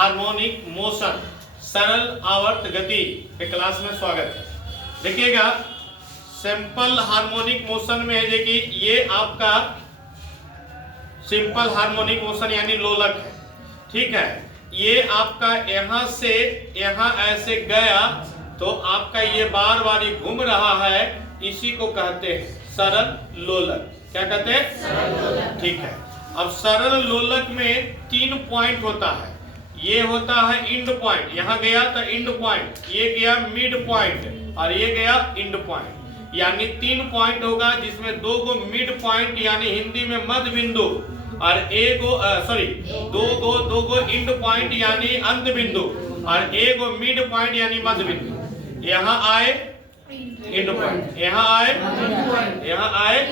Harmonic motion, सरल आवर्त गति के क्लास में स्वागत है। देखिएगा सिंपल हार्मोनिक मोशन में है देखिए ये आपका सिंपल हार्मोनिक मोशन यानी लोलक है, ठीक है। ये आपका यहाँ से यहाँ ऐसे गया तो आपका ये बार बार घूम रहा है, इसी को कहते हैं सरल लोलक। क्या कहते हैं? सरल लोलक। ठीक है। अब सरल लोलक में 3 पॉइंट होता है। ये होता है इंड पॉइंट, यहाँ गया तो इंड पॉइंट, ये गया मिड पॉइंट और ये गया इंड पॉइंट, यानी 3 पॉइंट होगा जिसमें 2 गो मिड पॉइंट यानी हिंदी में मध्य बिंदु और दो गो इंड पॉइंट यानी अंत बिंदु और एक गो मिड पॉइंट यानी मध्य बिंदु। यहाँ आए इंड पॉइंट, यहाँ आए, यहाँ आए,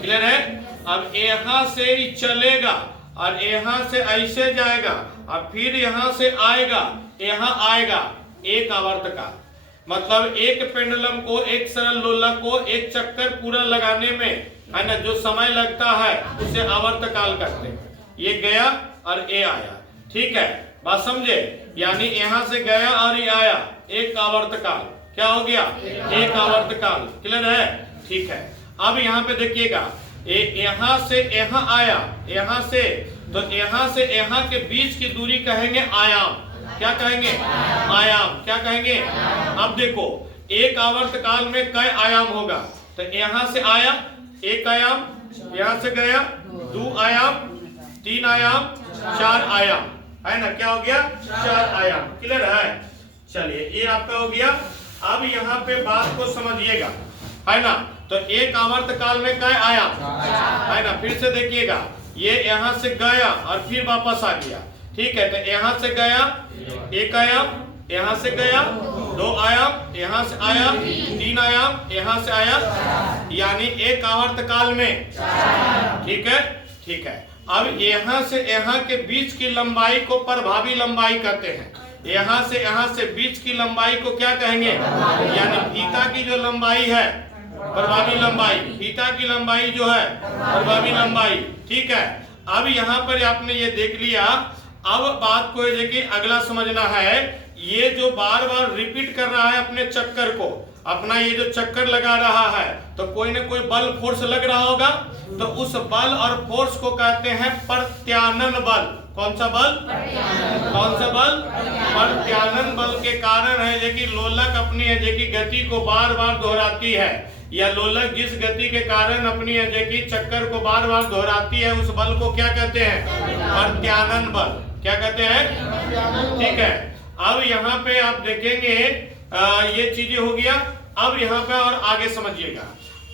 क्लियर है। अब यहाँ से ही चलेगा और यहाँ से ऐसे जाएगा और फिर यहाँ से आएगा, यहाँ आएगा। एक आवर्त काल मतलब एक पेंडुलम को, एक सरल लोलक को एक चक्कर पूरा लगाने में है ना जो समय लगता है उसे आवर्त काल कहते हैं। ये गया और ये आया, ठीक है, बात समझे। यानी यहाँ से गया और ये आया, एक आवर्त काल। क्या हो गया? एक आवर्त काल। क्लियर है? ठीक है। अब यहाँ पे देखिएगा यहाँ से यहाँ आया, यहाँ से तो यहाँ से यहाँ के बीच की दूरी कहेंगे आयाम। क्या कहेंगे? आयाम। क्या कहेंगे? अब देखो एक आवर्त काल में कई आयाम होगा, तो यहाँ से आया एक आयाम, यहाँ से गया 2 आयाम, 3 आयाम, 4 आयाम, है ना। क्या हो गया? 4 आयाम। क्लियर है? चलिए ये आपका हो गया। अब यहाँ पे बात को समझिएगा, है ना। तो एक आवर्त काल में कई आयाम, है ना। फिर से देखिएगा ये यहाँ से गया और फिर वापस आ गया, ठीक है। तो यहाँ से गया 1 आयाम, यहाँ से गया 2 आयाम, यहाँ से आया 3 आयाम, यहाँ से आया, यानी एक आवर्त काल में, ठीक है, ठीक है। अब यहाँ से यहाँ के बीच की लंबाई को प्रभावी लंबाई कहते हैं। यहाँ से बीच की लंबाई को क्या कहेंगे? यानी फीता की जो लंबाई है प्रभावी लंबाई, फीता की लंबाई जो है प्रभावी लंबाई, ठीक है। अब यहाँ पर आपने ये देख लिया। अब बात को देखिए अगला समझना है, ये जो बार बार रिपीट कर रहा है अपने चक्कर को, अपना ये जो चक्कर लगा रहा है, तो कोई ना कोई बल फोर्स लग रहा होगा, तो उस बल और फोर्स को कहते हैं प्रत्यानन बल। कौन सा बल? कौन सा बल? प्रत्यानन बल के कारण है जो कि लोलक अपनी है जो कि गति को बार बार दोहराती है, या लोलक जिस गति के कारण अपनी है जो कि चक्कर को बार बार दोहराती है, उस बल को क्या कहते हैं? प्रत्यानन बल। क्या कहते हैं? ठीक है। अब यहाँ पे आप देखेंगे ये चीजें हो गया। अब यहाँ पे और आगे समझिएगा।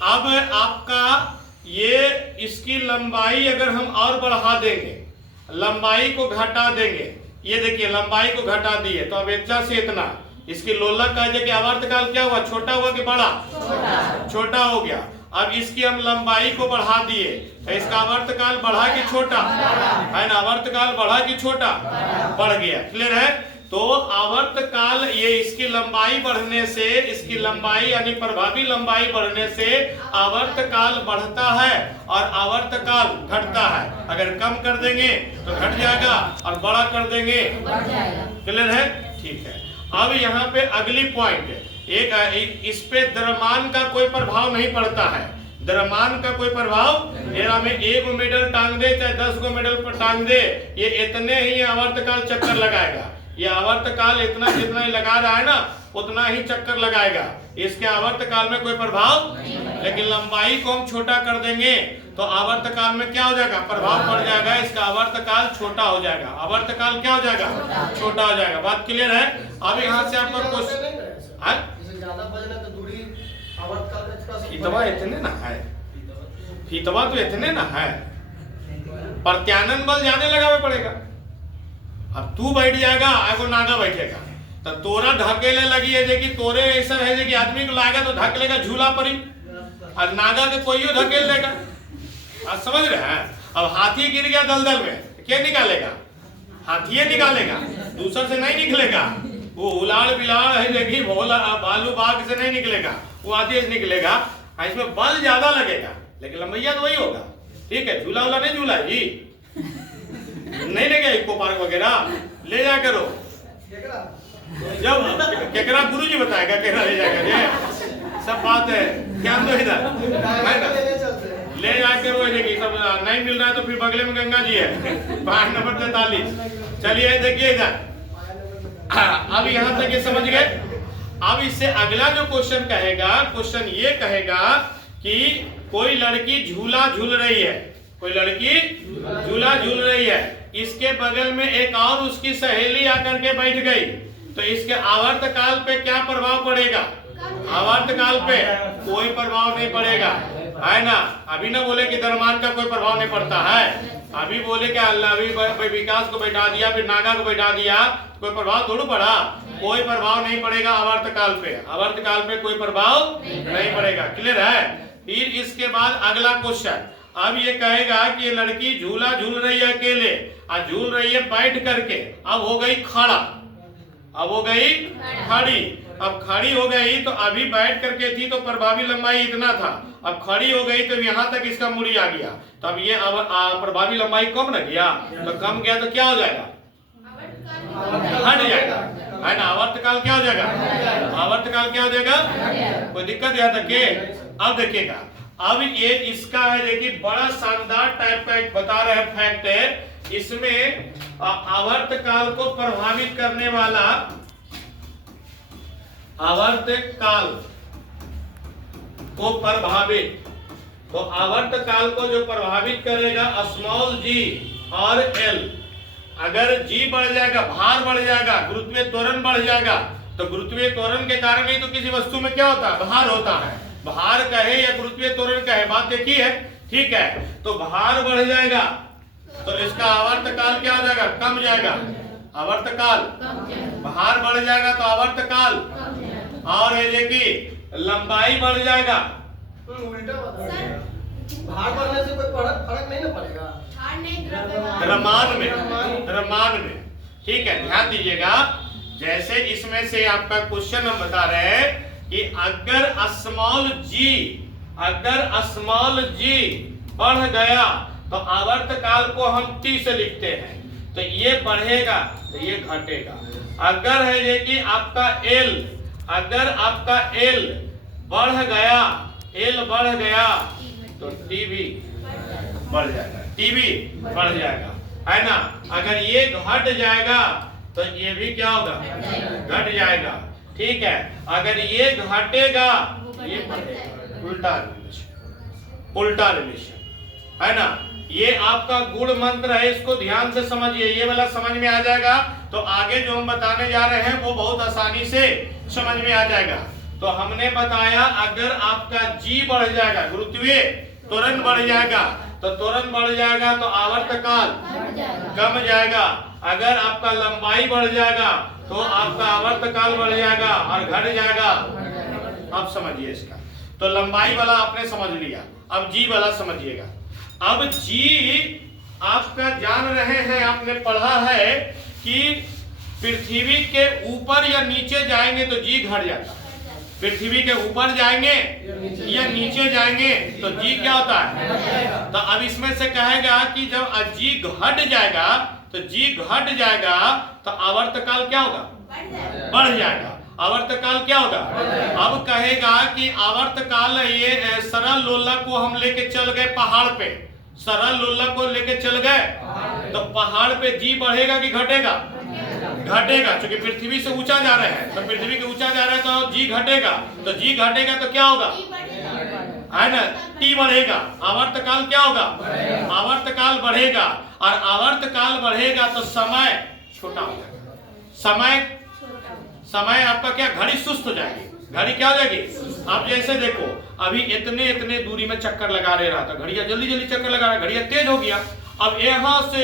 अब आपका ये इसकी लंबाई अगर हम और बढ़ा देंगे, लंबाई को घटा देंगे, ये देखिए लंबाई को घटा दिए तो अब इतना से इतना, इसकी लोलक का जो कि आवर्त काल क्या हुआ? छोटा हुआ कि बड़ा? छोटा हो गया। अब इसकी हम लंबाई को बढ़ा दिए तो इसका आवर्त काल बढ़ा कि छोटा? है ना, आवर्त काल बढ़ा कि छोटा? बढ़ गया। क्लियर है? तो आवर्त काल ये इसकी लंबाई बढ़ने से, इसकी लंबाई यानी प्रभावी लंबाई बढ़ने से आवर्त काल बढ़ता है और आवर्त काल घटता है। अगर कम कर देंगे तो घट जाएगा और बड़ा कर देंगे बढ़ जाएगा। क्लियर है? ठीक है। अब यहाँ पे अगली पॉइंट एक इस पे द्रव्यमान का कोई प्रभाव नहीं पड़ता है। द्रव्यमान का कोई प्रभाव, ये हमें 1 मेडल टांग दे चाहे 10 गो मेडल पर टांग दे, ये इतने ही आवर्त काल चक्कर लगाएगा। ये आवर्त काल इतना जितना ही लगा रहा है ना उतना ही चक्कर लगाएगा। इसके आवर्त काल में कोई प्रभाव, लेकिन लंबाई को हम छोटा कर देंगे तो आवर्त काल में क्या हो जाएगा? प्रभाव पड़ जाएगा। इसका आवर्त काल छोटा हो जाएगा। आवर्त काल क्या हो जाएगा? छोटा हो जाएगा। बात क्लियर है? अब यहाँ से आपका क्वेश्चन, फीतवा इतने ना है, फीतवा तो इतने ना है, प्रत्यानन बल जाने लगावे पड़ेगा। अब तू बैठ जाएगा, एगो नागा बैठेगा, तो तोरा ढकेले लगी है कि तोरे ऐसा है कि आदमी को लाएगा तो ढक लेगा झूला परी, और नागा के कोई ढकेल लेगा। आप समझ रहे हैं? अब हाथी गिर गया दलदल में, क्या निकालेगा? हाथी निकालेगा, दूसर से नहीं निकलेगा। वो उलाड़ बिलाड़ है देखिए भोला भालू बाघ से नहीं निकलेगा, वो हाथी से निकलेगा। इसमें बल ज्यादा लगेगा लेकिन लंबैया तो वही होगा। ठीक है, झूला वाला नहीं झूला जी। नहीं ले गया इको पार्क वगैरह, ले जा करो। जब केकरा गुरु जी बताएगा केकरा ले जाकर, ये सब बात है, ध्यान दो इधर, है ना? ले जाकर वो देखिए, सब नहीं मिल रहा है तो फिर बगले में गंगा जी है, पहाड़ नंबर 43। चलिए देखिए इधर, अब यहाँ तक ये समझ गए। अब इससे अगला जो क्वेश्चन कहेगा, क्वेश्चन ये कहेगा कि कोई लड़की झूला झूल रही है, कोई लड़की झूला झूल रही है, इसके बगल में एक और उसकी सहेली आकर के बैठ गई, तो इसके आवर्तकाल पे क्या प्रभाव पड़ेगा? आवर्तकाल पे कोई प्रभाव नहीं पड़ेगा, है ना? अभी ना बोले कि द्रव्यमान का कोई प्रभाव नहीं पड़ता है, अभी बोले कि अभी विकास को बैठा दिया, फिर नागा को बैठा दिया, कोई प्रभाव थोड़ा पड़ा, कोई प्रभाव नहीं पड़ेगा आवर्तकाल पे, आवर्तकाल पे कोई प्रभाव नहीं पड़ेगा। क्लियर है? फिर इसके बाद अगला क्वेश्चन, अब ये कहेगा कि ये लड़की झूला झूल रही है अकेले, और झूल रही है बैठ करके, अब हो गई खड़ा, अब हो गई खड़ी। अब खड़ी हो गई तो अभी बैठ करके थी तो प्रभावी लंबाई इतना था, अब खड़ी हो गई तो यहाँ तक इसका मूड़ी आ गया, तो अब ये प्रभावी लंबाई कम न गया, तो कम गया तो क्या हो जाएगा? हट जाएगा, है ना? आवर्तकाल क्या हो जाएगा? आवर्तकाल क्या हो जाएगा? कोई दिक्कत यहाँ तक के? अब देखिएगा, अब ये इसका है, देखिए बड़ा शानदार टाइप का एक बता रहे हैं फैक्ट है, इसमें आवर्तकाल को प्रभावित करने वाला, आवर्तकाल को प्रभावित, तो आवर्तकाल को जो प्रभावित करेगा स्मॉल जी और एल, अगर जी बढ़ जाएगा, भार बढ़ जाएगा, गुरुत्वीय त्वरण बढ़ जाएगा, तो गुरुत्वीय त्वरण के कारण ही तो किसी वस्तु में क्या होता है? भार होता है। भार कहे या गुरुत्वीय त्वरण कहे, बात देखी है, ठीक है? तो भार बढ़ जाएगा तो इसका आवर्तकाल क्या हो जाएगा? कम जाएगा, आवर्तकाल। भार बढ़ जाएगा तो आवर्तकाल, और ये देखिए लंबाई बढ़ जाएगा। उल्टा भार बढ़ने से कोई फर्क नहीं ना पड़ेगा द्रव्यमान में, ठीक है? ध्यान दीजिएगा, जैसे इसमें से आपका क्वेश्चन हम बता रहे हैं कि अगर स्मॉल जी बढ़ गया तो आवर्तकाल को हम T से लिखते हैं, तो ये बढ़ेगा तो ये घटेगा। अगर है ये कि आपका L, अगर आपका L बढ़ गया तो T भी बढ़ जाएगा, T भी बढ़ जाएगा, है ना? अगर ये घट जाएगा तो ये भी क्या होगा? घट जाएगा, ठीक है? अगर ये घटेगा ये बढ़ेगा, उल्टा रिलेशन, है ना? ये आपका गुण मंत्र है, इसको ध्यान से समझिए, ये वाला समझ में आ जाएगा तो आगे जो हम बताने जा रहे हैं वो बहुत आसानी से समझ में आ जाएगा। तो हमने बताया अगर आपका जी बढ़ जाएगा, गुरुत्वीय त्वरण बढ़ जाएगा, तो त्वरण बढ़ जाएगा तो आवर्तकाल कम जाएगा। अगर आपका लंबाई बढ़ जाएगा तो आपका आवर्तकाल बढ़ जाएगा और घट जाएगा। अब समझिए इसका, तो लंबाई वाला आपने समझ लिया, अब जी वाला समझिएगा। अब जी आपका जान रहे हैं, आपने पढ़ा है कि पृथ्वी के ऊपर या नीचे जाएंगे तो जी घट जाता है, पृथ्वी के ऊपर जाएंगे या नीचे जाएंगे तो जी क्या होता है? तो अब इसमें से कहेगा कि जब जी घट जाएगा तो जी घट जाएगा तो आवर्तकाल क्या होगा? बढ़ जाएगा। आवर्तकाल क्या होगा? अब कहेगा कि आवर्तकाल, ये सरल लोलक को हम लेके चल गए पहाड़ पे, सरल लोलक को लेके चल गए तो पहाड़ पे जी बढ़ेगा कि घटेगा? घटेगा, क्योंकि पृथ्वी से ऊंचा जा रहे हैं, तो पृथ्वी के ऊंचा जा रहे हैं तो जी घटेगा, तो जी घटेगा तो क्या होगा? है ना? टी बढ़ेगा। आवर्तकाल क्या होगा? आवर्तकाल बढ़ेगा, और आवर्तकाल बढ़ेगा तो समय छोटा हो जाएगा, समय आपका क्या? घड़ी सुस्त हो जाएगी, घड़ी क्या हो जाएगी? आप जैसे देखो अभी इतने दूरी में चक्कर लगा रहा था, घड़िया जल्दी चक्कर लगा रहा, घड़िया तेज हो गया, अब यहाँ से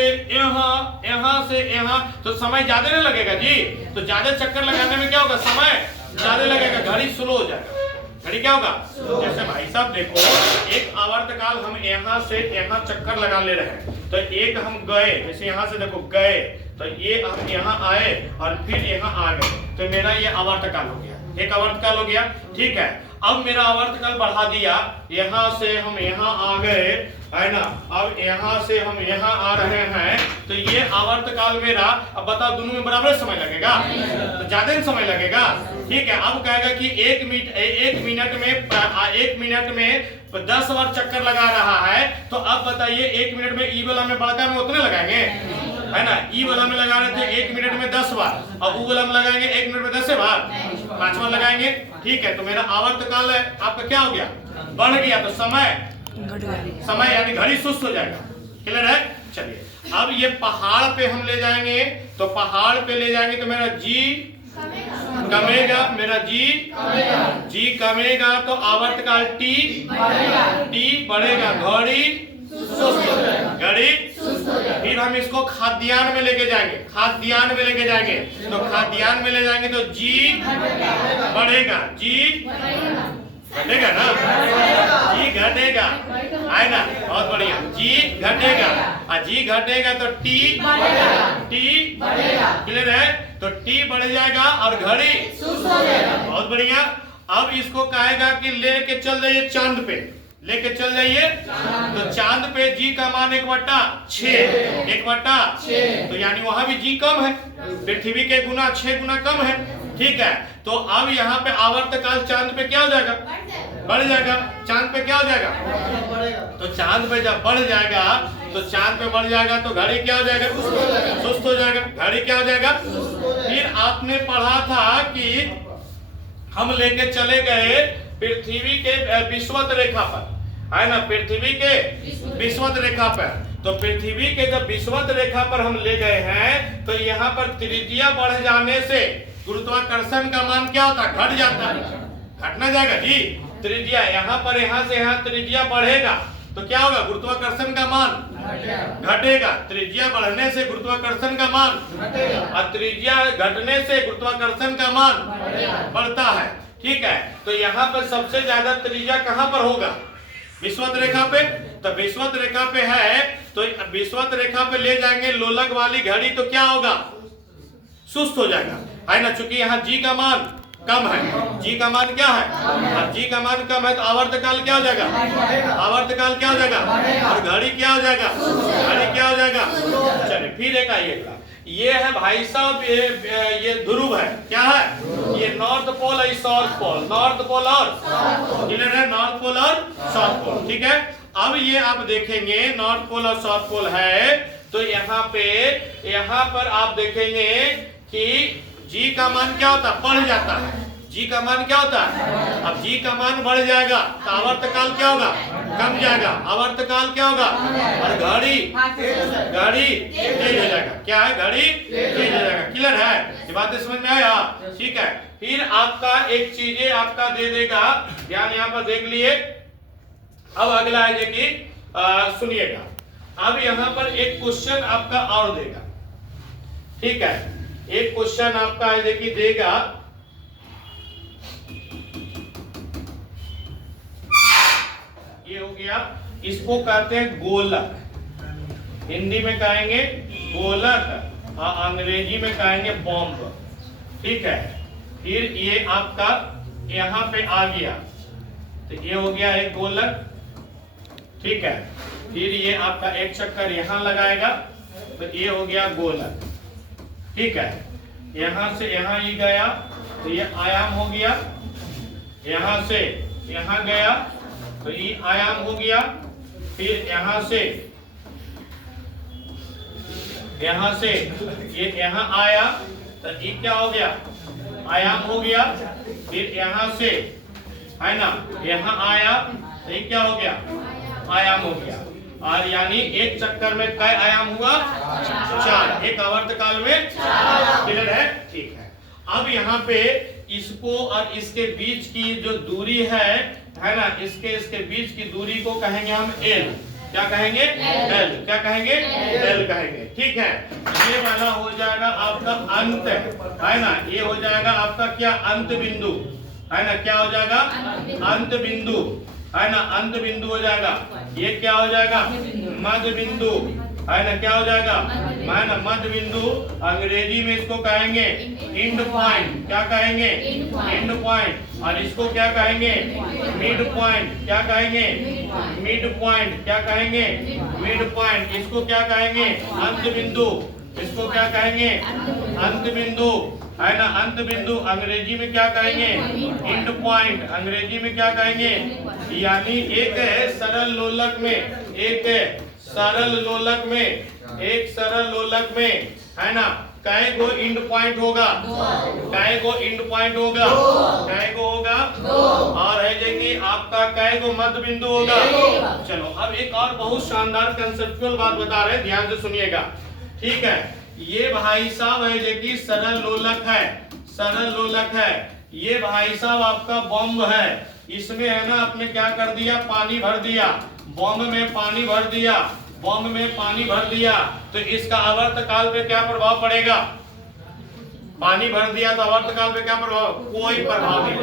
यहाँ तो समय ज्यादा नहीं लगेगा जी, तो ज्यादा चक्कर लगाने में क्या होगा? समय ज्यादा लगेगा, घड़ी स्लो हो जाएगा। घड़ी क्या होगा? जैसे भाई साहब देखो, एक आवर्तकाल हम यहाँ से यहाँ चक्कर लगा ले रहे हैं, तो एक हम गए, जैसे यहाँ से देखो गए, तो ये हम यहाँ आए और फिर यहाँ आ गए, तो मेरा ये आवर्तकाल हो गया, एक आवर्तकाल हो गया, ठीक है? अब मेरा आवर्तकाल बढ़ा दिया, यहाँ से हम यहाँ आ गए है ना। अब यहाँ से हम यहाँ आ रहे हैं तो ये आवर्त काल मेरा, अब बताओ दोनों में बराबर समय लगेगा तो ज्यादा ही समय लगेगा। ठीक है, अब कहेगा कि एक मिनट में 10 बार चक्कर लगा रहा है, तो अब बताइए 1 मिनट में ई वाला में बड़का में उतने लगाएंगे, है ना। ई वाला में लगा रहे थे 1 मिनट में 10 बार, और ऊ वाला में लगाएंगे 1 मिनट में 10 बार, 5 बार लगाएंगे। ठीक है, तो मेरा आवर्त काल है आपका क्या हो गया, बढ़ गया, तो समय यानी घड़ी सुस्त हो जाएगा। क्लियर है। चलिए अब ये पहाड़ पे हम ले जाएंगे, तो पहाड़ पे ले जाएंगे तो मेरा जी कमेगा, मेरा जी कमेगा, तो आवर्त काल टी बढ़ेगा, घड़ी सुस्त हो जाएगा, घड़ी। फिर हम इसको खाद्यान्न में लेके जाएंगे, तो खाद्यान्न में ले जाएंगे तो जी बढ़ेगा, जी घटेगा ना, जी घटेगा, है ना, बहुत बढ़िया। जी घटेगा, और जी घटेगा तो टी बढ़ेगा। क्लियर है, तो टी बढ़ जाएगा और घड़ी बहुत बढ़िया। अब इसको कहेगा कि लेके चल जाइए चांद पे, लेके चल जाइए, तो चांद पे जी का मान 1/6, तो यानी वहां भी जी कम है, पृथ्वी के गुना 6 गुना कम है। ठीक है, तो अब यहाँ पे आवर्त काल चांद पे क्या हो जाएगा, बढ़ जाएगा। चांद पे क्या हो जाएगा, तो चांद पे जब बढ़ जाएगा, तो चांद पे बढ़ जाएगा तो घड़ी क्या हो जाएगा, सुस्त हो जाएगा, घड़ी क्या हो जाएगा। फिर आपने पढ़ा था कि हम लेके चले गए पृथ्वी के विषुवत रेखा पर, है ना, पृथ्वी के विषुवत रेखा पर, तो पृथ्वी के जब विषुवत रेखा पर हम ले गए हैं, तो यहाँ पर त्रिज्या बढ़ जाने से गुरुत्वाकर्षण का मान क्या होता है, घट जाता है, घटना जाएगा जी। त्रिज्या यहाँ पर, यहाँ से यहाँ त्रिज्या बढ़ेगा तो क्या होगा, गुरुत्वाकर्षण का मान घटेगा। त्रिज्या बढ़ने से गुरुत्वाकर्षण का मान, और त्रिज्या घटने से गुरुत्वाकर्षण का मान बढ़ता है। ठीक है, तो यहाँ पर सबसे ज्यादा त्रिज्या कहाँ पर होगा, विषुवत रेखा पे, तो विषुवत रेखा पे है, तो विषुवत रेखा पे ले जाएंगे लोलक वाली घड़ी, तो क्या होगा, सुस्त हो जाएगा, है ना, चूंकि यहाँ जी का मान कम है, जी का मान क्या है, अब जी का मान कम है तो आवर्त काल क्या हो जाएगा, आवर्त काल क्या हो जाएगा, और घड़ी क्या हो जाएगा, घड़ी क्या हो जाएगा। चलिए फिर एक आइएगा, ये है भाई साहब, ये ध्रुव है, क्या है, ये नॉर्थ पोल है, साउथ पोल, नॉर्थ पोल और क्लियर है, नॉर्थ पोल और साउथ पोल। ठीक है, अब ये आप देखेंगे नॉर्थ पोल और साउथ पोल है, तो यहाँ पर आप देखेंगे कि जी का मान क्या होता है, बढ़ जाता है, जी का मान क्या होता है, अब जी का मान बढ़ जाएगा तो आवर्त काल क्या होगा, कम जाएगा, आवर्त काल क्या होगा, और घड़ी तेज हो जाएगा, क्या है, घड़ी तेज हो जाएगा। क्लियर है, ये बातें समझ में आया। ठीक है, फिर आपका एक चीजें आपका दे देगा, ध्यान यहाँ पर देख लिए। अब अगला है कि सुनिएगा, अब यहाँ पर एक क्वेश्चन आपका और देगा। ठीक है, एक क्वेश्चन आपका है देखिए देगा, ये हो गया, इसको कहते हैं गोलक, हिंदी में कहेंगे गोलक और अंग्रेजी में कहेंगे बॉम्ब। ठीक है, फिर ये आपका यहाँ पे आ गया, तो ये हो गया एक गोलक। ठीक है, फिर ये आपका एक चक्कर यहाँ लगाएगा, तो ये हो गया गोलक। ठीक है, यहाँ से यहाँ ही गया तो ये आयाम हो गया, यहाँ से यहाँ गया तो ये आयाम हो गया, फिर यहाँ से ये यहाँ आया तो ये क्या हो गया, आयाम हो गया, फिर यहाँ से है ना यहाँ आया तो ये क्या हो गया, आयाम हो गया। और यानी एक चक्कर में कई आयाम हुआ, 4, एक आवर्त काल में 4। क्लियर है। ठीक है, अब यहाँ पे इसको और इसके बीच की जो दूरी है ना, इसके बीच की दूरी को कहेंगे हम L। क्या कहेंगे, L। क्या कहेंगे, L कहेंगे। ठीक है, ये वाला हो जाएगा आपका अंत, है ना, ये हो जाएगा आपका क्या, अंत बिंदु, है ना, क्या हो जाएगा, अंत बिंदु, है ना, अंत बिंदु हो जाएगा। ये क्या हो जाएगा, मध्य बिंदु, है ना, क्या हो जाएगा, है ना, मध्य बिंदु। अंग्रेजी में इसको कहेंगे एंड पॉइंट। क्या कहेंगे, एंड पॉइंट। और इसको क्या कहेंगे, मिड पॉइंट। क्या कहेंगे, मिड पॉइंट। क्या कहेंगे, मिड पॉइंट। इसको क्या कहेंगे, अंत बिंदु। इसको क्या कहेंगे, अंत बिंदु, है ना, अंत बिंदु। अंग्रेजी में क्या कहेंगे, एंड पॉइंट। अंग्रेजी में क्या कहेंगे, यानी एक है सरल लोलक में, एक सरल लोलक में, एक सरल लोलक में, है ना, कै गो एंड पॉइंट होगा, कै गो एंड पॉइंट होगा, कै गो होगा, और है जे कि आपका कै गो मध्य बिंदु होगा। चलो अब एक और बहुत शानदार कंसेप्चुअल बात बता रहे हैं, ध्यान से सुनिएगा। ठीक है, ये भाई साहब है जो कि सरल लोलक है, सरल लोलक है। ये भाई साहब आपका बॉम्ब है, इसमें है ना आपने क्या कर दिया, पानी भर दिया, बॉम्ब में पानी भर दिया, बॉम्ब में पानी भर दिया, तो इसका आवर्तकाल पे क्या प्रभाव पड़ेगा, पानी भर दिया तो आवर्तकाल पे क्या प्रभाव, कोई प्रभाव नहीं,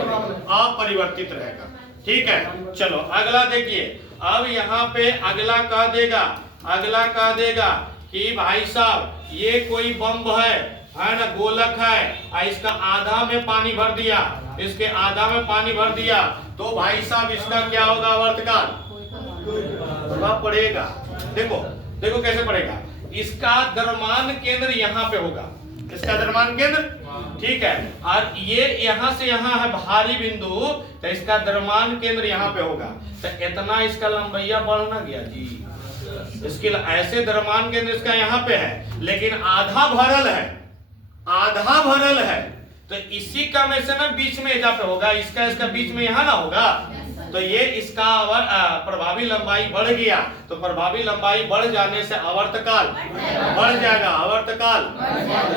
अपरिवर्तित रहेगा। ठीक है, चलो अगला देखिए। अब यहाँ पे अगला कह देगा, अगला कह देगा कि भाई साहब ये कोई बम्ब है ना, गोलक है, और इसका आधा में पानी भर दिया, इसके आधा में पानी भर दिया, तो भाई साहब इसका क्या होगा, आवर्तकाल प्रभाव पड़ेगा। देखो देखो कैसे पड़ेगा, इसका द्रव्यमान केंद्र यहाँ पे होगा, इसका द्रव्यमान केंद्र, ठीक है, और ये यहाँ से यहाँ है भारी बिंदु, तो इसका द्रव्यमान केंद्र यहाँ पे होगा, तो इतना इसका लंबैया बढ़ ना गया जी, इसके ऐसे द्रव्यमान केंद्र इसका यहाँ पे है, लेकिन आधा भरल है, आधा भरल है, तो इसी का में से ना बीच में इधर पे होगा, इसका इसका बीच में यहाँ ना होगा, तो ये इसका प्रभावी लंबाई बढ़ गया, तो प्रभावी लंबाई बढ़ जाने से आवर्तकाल बढ़ जाएगा, आवर्तकाल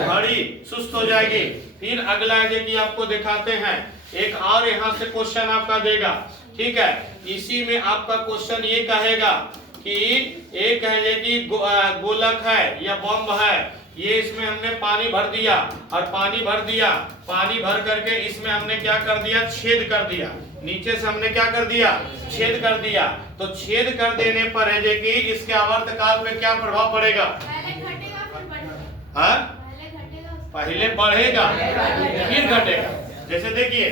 बड़ी सुस्त हो जाएगी। फिर अगला है कि आपको दिखाते हैं, एक और यहाँ से क्वेश्चन आपका देगा। ठीक है, इसी में आपका क्वेश्चन ये कहेगा कि एक है कि गोलक है या बॉम्ब है, ये इसमें हमने पानी भर दिया, और पानी भर दिया, पानी भर करके इसमें हमने क्या कर दिया, छेद कर दिया, नीचे से हमने क्या कर दिया, छेद कर दिया, तो छेद कर देने पर है कि इसके आवर्तकाल पे क्या प्रभाव पड़ेगा, हाँ पहले बढ़ेगा फिर घटेगा। जैसे देखिए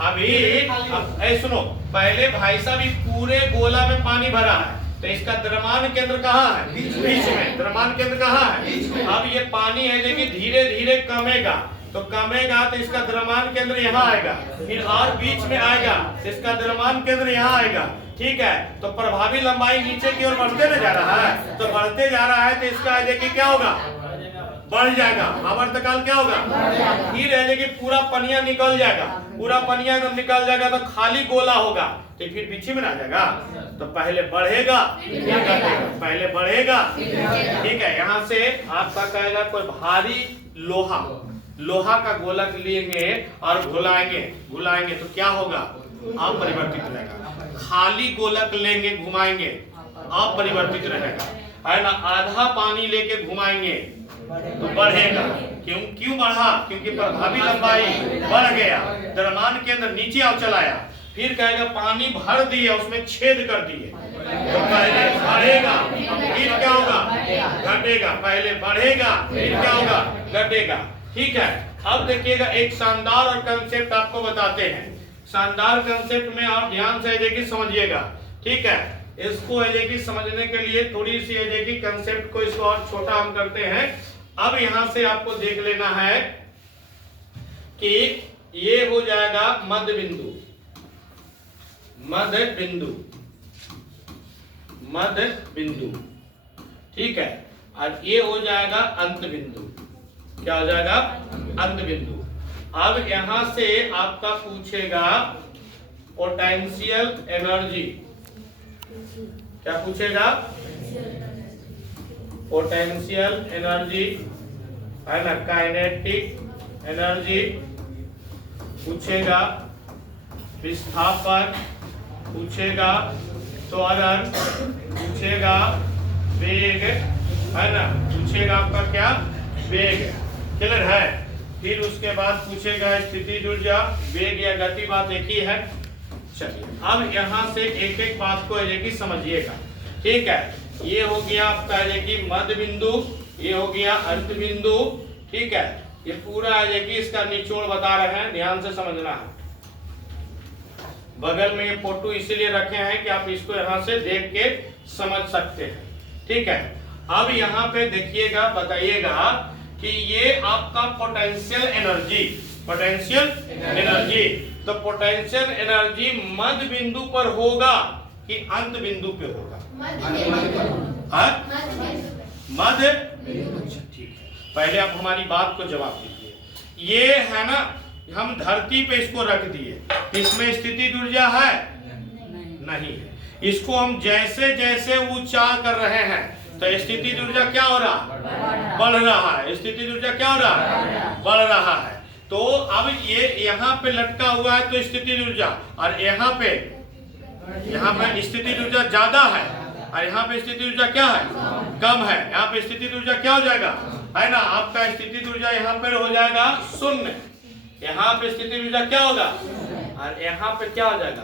अभी सुनो, पहले भाई साहब पूरे गोला में पानी भरा है, तो इसका द्रव्यमान केंद्र कहाँ है, बीच में, द्रव्यमान केंद्र कहाँ है। अब ये पानी है जो कि धीरे धीरे कमेगा, तो कमेगा तो इसका द्रव्यमान केंद्र यहाँ आएगा, फिर और बीच में आएगा, इसका द्रव्यमान केंद्र यहाँ आएगा। ठीक है, तो प्रभावी लंबाई नीचे की ओर बढ़ते न जा रहा है, तो बढ़ते जा रहा है, तो इसका है कि क्या होगा, बढ़ जाएगा, आवर्तकाल क्या होगा, फिर है कि पूरा पनिया निकल जाएगा, पूरा पनिया एकदम निकल जाएगा, तो खाली गोला होगा, तो फिर पीछे में आ जाएगा, तो पहले बढ़ेगा फिर घटेगा, पहले बढ़ेगा। ठीक है, यहाँ से आपका कहेगा कोई भारी लोहा, लोहा का गोलक लेंगे और घुलाएंगे, घुलाएंगे तो क्या होगा, अपरिवर्तित रहेगा। खाली गोलक लेंगे घुमाएंगे, अपरिवर्तित रहेगा, है ना। आधा पानी लेके घुमाएंगे तो बढ़ेगा, क्यों बढ़ा, क्योंकि प्रभावी लंबाई बढ़ गया, द्रव्यमान केंद्र नीचे आओ चलाया। फिर कहेगा पानी भर दिए, उसमें छेद कर दिए, तो पहले बढ़ेगा फिर क्या होगा, घटेगा, पहले बढ़ेगा फिर क्या होगा, घटेगा। ठीक है, अब देखिएगा एक शानदार और कंसेप्ट आपको बताते हैं, शानदार कंसेप्ट में आप ध्यान से देखिए समझिएगा। ठीक है, इसको है कि समझने के लिए थोड़ी सी है कि कंसेप्ट को इसको और छोटा हम करते हैं। अब यहां से आपको देख लेना है कि ये हो जाएगा मध्य बिंदु, मध्य बिंदु, मध्य बिंदु। ठीक है, और ये हो जाएगा अंत बिंदु, क्या हो जाएगा, अंत बिंदु। अब यहां से आपका पूछेगा पोटेंशियल एनर्जी, क्या पूछेगा, पोटेंशियल एनर्जी, है ना, काइनेटिक एनर्जी पूछेगा, विस्थापन पूछेगा, त्वरण पूछेगा, वेग, है ना, पूछेगा आपका क्या, वेग, क्लियर है। फिर उसके बाद पूछेगा स्थितिज ऊर्जा, वेग या गति, बात एक ही है। चलिए अब यहां से एक एक बात को है कि समझिएगा। ठीक है, ये हो गया आपका है कि मध्य बिंदु, ये हो गया अंत बिंदु, ठीक है। ये पूरा है कि इसका निचोड़ बता रहे हैं, ध्यान से समझना है। बगल में ये फोटो इसीलिए रखे हैं कि आप इसको यहाँ से देख के समझ सकते हैं, ठीक है। अब यहाँ पे देखिएगा, बताइएगा कि ये आपका पोटेंशियल एनर्जी, पोटेंशियल एनर्जी, तो पोटेंशियल एनर्जी मध्य बिंदु पर होगा कि अंत बिंदु पे होगा? मध्य, ठीक है। पहले आप हमारी बात को जवाब दीजिए। ये है ना, हम धरती पे इसको रख दिए, इसमें स्थिति ऊर्जा है? नहीं है। इसको हम जैसे जैसे ऊंचा कर रहे हैं तो स्थिति ऊर्जा क्या हो रहा? बढ़ रहा है। स्थिति ऊर्जा क्या हो रहा है? बढ़ रहा है। तो अब ये यहाँ पे लटका हुआ है तो स्थिति ऊर्जा, और यहाँ पे स्थिति ऊर्जा ज्यादा है और यहाँ पे स्थिति ऊर्जा क्या है? कम है। यहाँ पे स्थिति ऊर्जा क्या हो जाएगा? है ना, आपका स्थिति ऊर्जा यहाँ पे हो जाएगा शून्य। यहाँ पे स्थिति ऊर्जा क्या होगा? और यहाँ पे क्या हो जाएगा?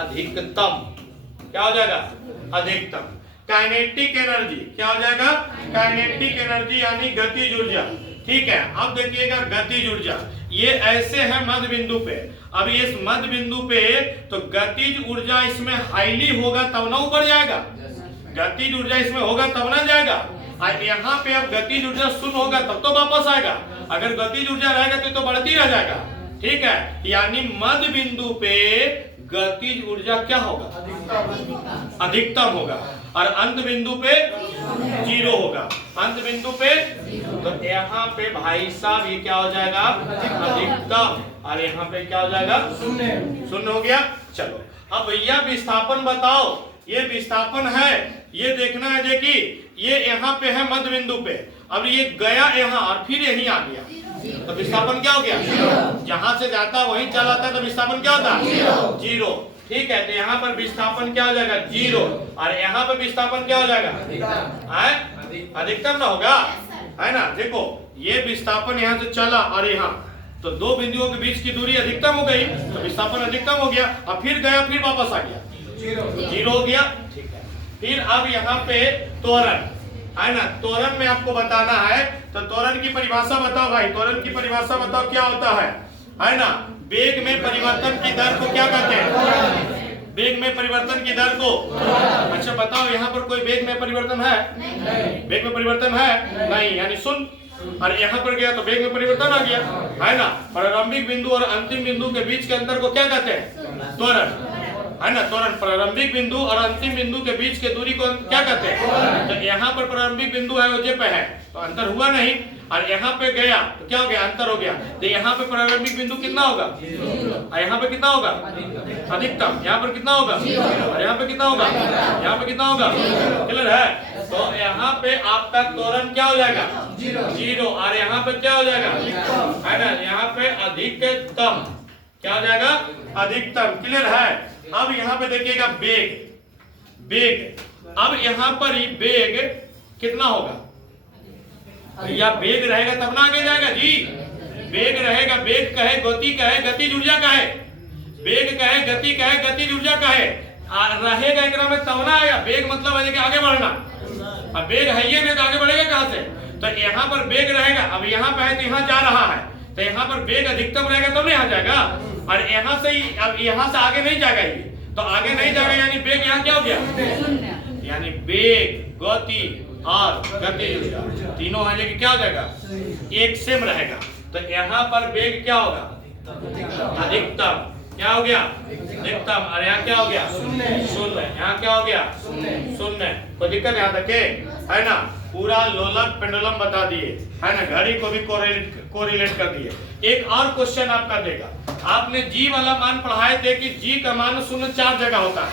अधिकतम। क्या हो जाएगा? अधिकतम। काइनेटिक एनर्जी क्या हो जाएगा? काइनेटिक एनर्जी यानी गतिज ऊर्जा, ठीक है। अब देखिएगा गतिज ऊर्जा, ये ऐसे है मध्य बिंदु पे। अब ये इस मध्य बिंदु पे तो गतिज ऊर्जा इसमें हाईली होगा तब ना ऊपर जाएगा, गतिज ऊर्जा इसमें होगा तब ना जाएगा। और यहाँ पे अब गतिज ऊर्जा शून्य होगा तब तो वापस आएगा। अगर गतिज ऊर्जा रहेगा तो बढ़ती रह जाएगा, ठीक है। यानी मध्य बिंदु पे गतिज ऊर्जा क्या होगा? अधिकतम होगा। और अंत बिंदु पे जीरो होगा। अंत बिंदु पे तो यहाँ पे भाई साहब ये क्या हो जाएगा? अधिकतम। और यहाँ पे क्या हो जाएगा? शून्य हो गया। चलो अब भैया विस्थापन बताओ। ये विस्थापन है, ये देखना है। देखिए ये यहाँ पे है मध्य बिंदु पे, अब ये गया यहाँ और फिर यहीं आ गया तो विस्थापन क्या हो गया? जहां से जाता वहीं चला आता है तो विस्थापन क्या होता है? जीरो, ठीक है। तो यहाँ पर विस्थापन क्या हो जाएगा? जीरो। और यहाँ पर विस्थापन क्या हो जाएगा? अधिकतम ना होगा, है ना। देखो ये विस्थापन यहाँ से चला और यहाँ, तो दो बिंदुओं के बीच की दूरी अधिकतम हो गई तो विस्थापन अधिकतम हो गया। अब फिर गया, फिर वापस आ गया, जीरो हो गया, ठीक है। फिर अब यहाँ पे त्वरण, है ना। त्वरण में आपको बताना है तो त्वरण की परिभाषा बताओ भाई। त्वरण की परिभाषा बताओ क्या होता है ना। वेग में परिवर्तन की दर को क्या कहते हैं? वेग में परिवर्तन की दर को। अच्छा बताओ यहाँ पर कोई वेग में परिवर्तन है? वेग में परिवर्तन है नहीं, यानी शून्य। और यहाँ पर गया तो वेग में परिवर्तन आ गया, है ना। प्रारंभिक बिंदु और अंतिम बिंदु के बीच के अंतर को क्या कहते हैं? त्वरण, है ना। त्वरण प्रारंभिक बिंदु और अंतिम बिंदु के बीच के दूरी को क्या कहते हैं? तो यहाँ पर प्रारंभिक बिंदु है वो जे पे है तो अंतर हुआ नहीं, और यहाँ पे गया तो क्या हो गया? अंतर हो गया। तो यहाँ पे प्रारंभिक बिंदु कितना होगा? और यहाँ पे कितना होगा? अधिकतम। यहाँ पर कितना होगा? और यहाँ पे कितना होगा? यहाँ पे कितना होगा? क्लियर है। तो यहाँ पे आपका त्वरण क्या हो जाएगा? जीरो। और यहाँ पे क्या हो जाएगा? है ना, यहाँ पे अधिकतम। क्या हो जाएगा? अधिकतम। क्लियर है। अब यहाँ पे देखिएगा वेग, वेग। अब यहाँ पर ही वेग कितना होगा? या वेग रहेगा तब ना आगे जाएगा जी। वेग रहेगा, वेग कहे, गति कहे, गतिज ऊर्जा कहे, वेग कहे, गति कहे, गतिज ऊर्जा कहे, रहेगा एकरा में तब ना आएगा। वेग मतलब है कि आगे बढ़ना। अब वेग है ये नहीं तो आगे बढ़ेगा कहाँ से? तो यहाँ पर वेग रहेगा। अब यहाँ पे है तो यहाँ जा रहा है तो यहाँ पर वेग अधिकतम रहेगा तब नहीं आ जाएगा। और यहाँ से ही, अब यहाँ से आगे नहीं जाएगा ये, तो आगे नहीं जाएगा यानी वेग यहाँ क्या हो गया? यानी वेग, गति और गतिज ऊर्जा तीनों आ जाएगी, क्या हो जाएगा? एक सेम रहेगा। तो यहाँ पर वेग क्या होगा? अधिकतम। क्या हो गया? अधिकतम। और यहाँ क्या हो गया? शून्य। यहाँ क्या हो गया? शून्य। कोई दिक्कत यहाँ तक है ना। पूरा लोलक पेंडुलम बता दिए, है ना। घड़ी को भी कोरिलेट कर दिए। एक और क्वेश्चन आपका देगा, आपने जी वाला मान पढ़ाए थे कि जी का मान शून्य 4 जगह होता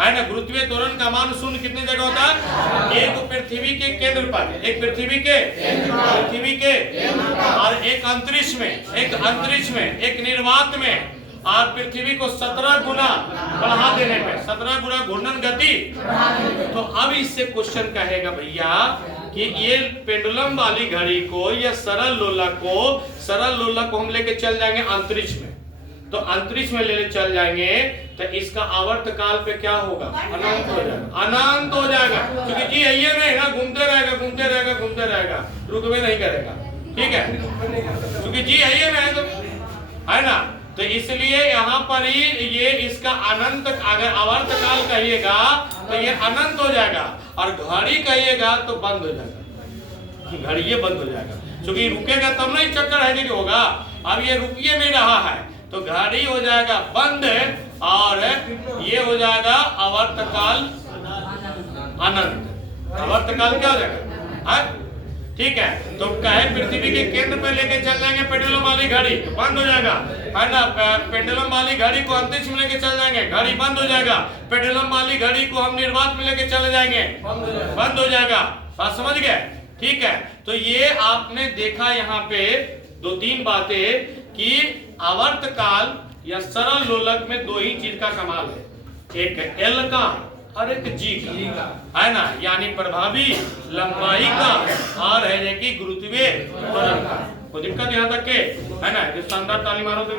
है ना। गुरुत्वीय त्वरण का मान शून्य कितने जगह होता है? एक पृथ्वी के केंद्र पर, एक पृथ्वी के और एक अंतरिक्ष में, एक निर्वात में, और पृथ्वी को 17 गुना बढ़ा देने पे 17 गुना घूर्णन गति। तो अब इससे क्वेश्चन कहेगा भैया कि ये पेंडुलम वाली घड़ी को या सरल लोलक को हम लेके चल जाएंगे अंतरिक्ष में, तो अंतरिक्ष में ले चल जाएंगे तो इसका आवर्त काल पे क्या होगा? अनंत हो जाएगा, अनंत हो जाएगा। क्योंकि जी ये नहीं ना, घूमते रहेगा घूमते रहेगा घूमते रहेगा, रुकवे नहीं करेगा, ठीक है, क्योंकि जी ये नहीं तो है ना। तो इसलिए यहाँ पर ही ये इसका अनंत, अगर आवर्त काल कहिएगा तो ये अनंत हो जाएगा, और घड़ी कहिएगा तो बंद हो जाएगा, घड़ी ये बंद हो जाएगा, क्योंकि रुकेगा तब नहीं चक्कर है कि होगा। अब ये रुकिए नहीं रहा है तो घड़ी हो जाएगा बंद, और ये हो जाएगा आवर्त काल अनंत। आवर्त काल क्या हो जाएगा? ठीक है। तो कहे पृथ्वी के केंद्र पे लेके चल जाएंगे पेंडुलम वाली घड़ी, बंद हो जाएगा, है ना। पेंडुलम वाली घड़ी को अंतरिक्ष में लेके चल जाएंगे, घड़ी बंद हो जाएगा। पेंडुलम वाली घड़ी को हम निर्वात में लेके चले जाएंगे, बंद हो जाएगा। बात समझ गए? ठीक है। तो ये आपने देखा यहाँ पे 2-3 बातें कि आवर्त काल या सरल लोलक में 2 ही चीज का कमाल है, एक एल का और एक जी का, है ना, यानी प्रभावी लंबाई का, और है कि गुरुत्वीय त्वरण का। कोई दिक्कत यहाँ तक के, है ना। शानदार ताली मारो तो